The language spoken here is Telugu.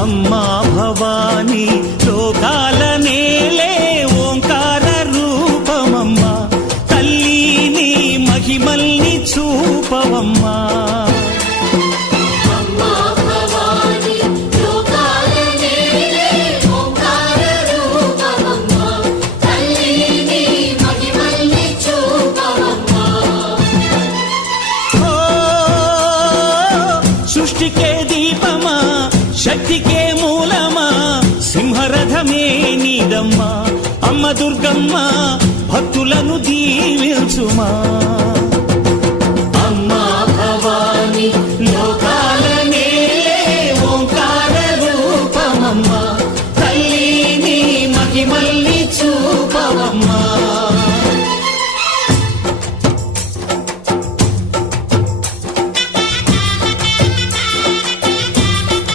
అమ్మా భవానీ లోకాల నేలే ఓంకార రూపమమ్మా, తల్లి నీ మహిమల్ని చూపవమ్మా. సృష్టికే దీపమా, శక్తికే మూలమా, సింహరథమే నీదమ్మా. అమ్మ దుర్గమ్మ భక్తులను దీవించుమా.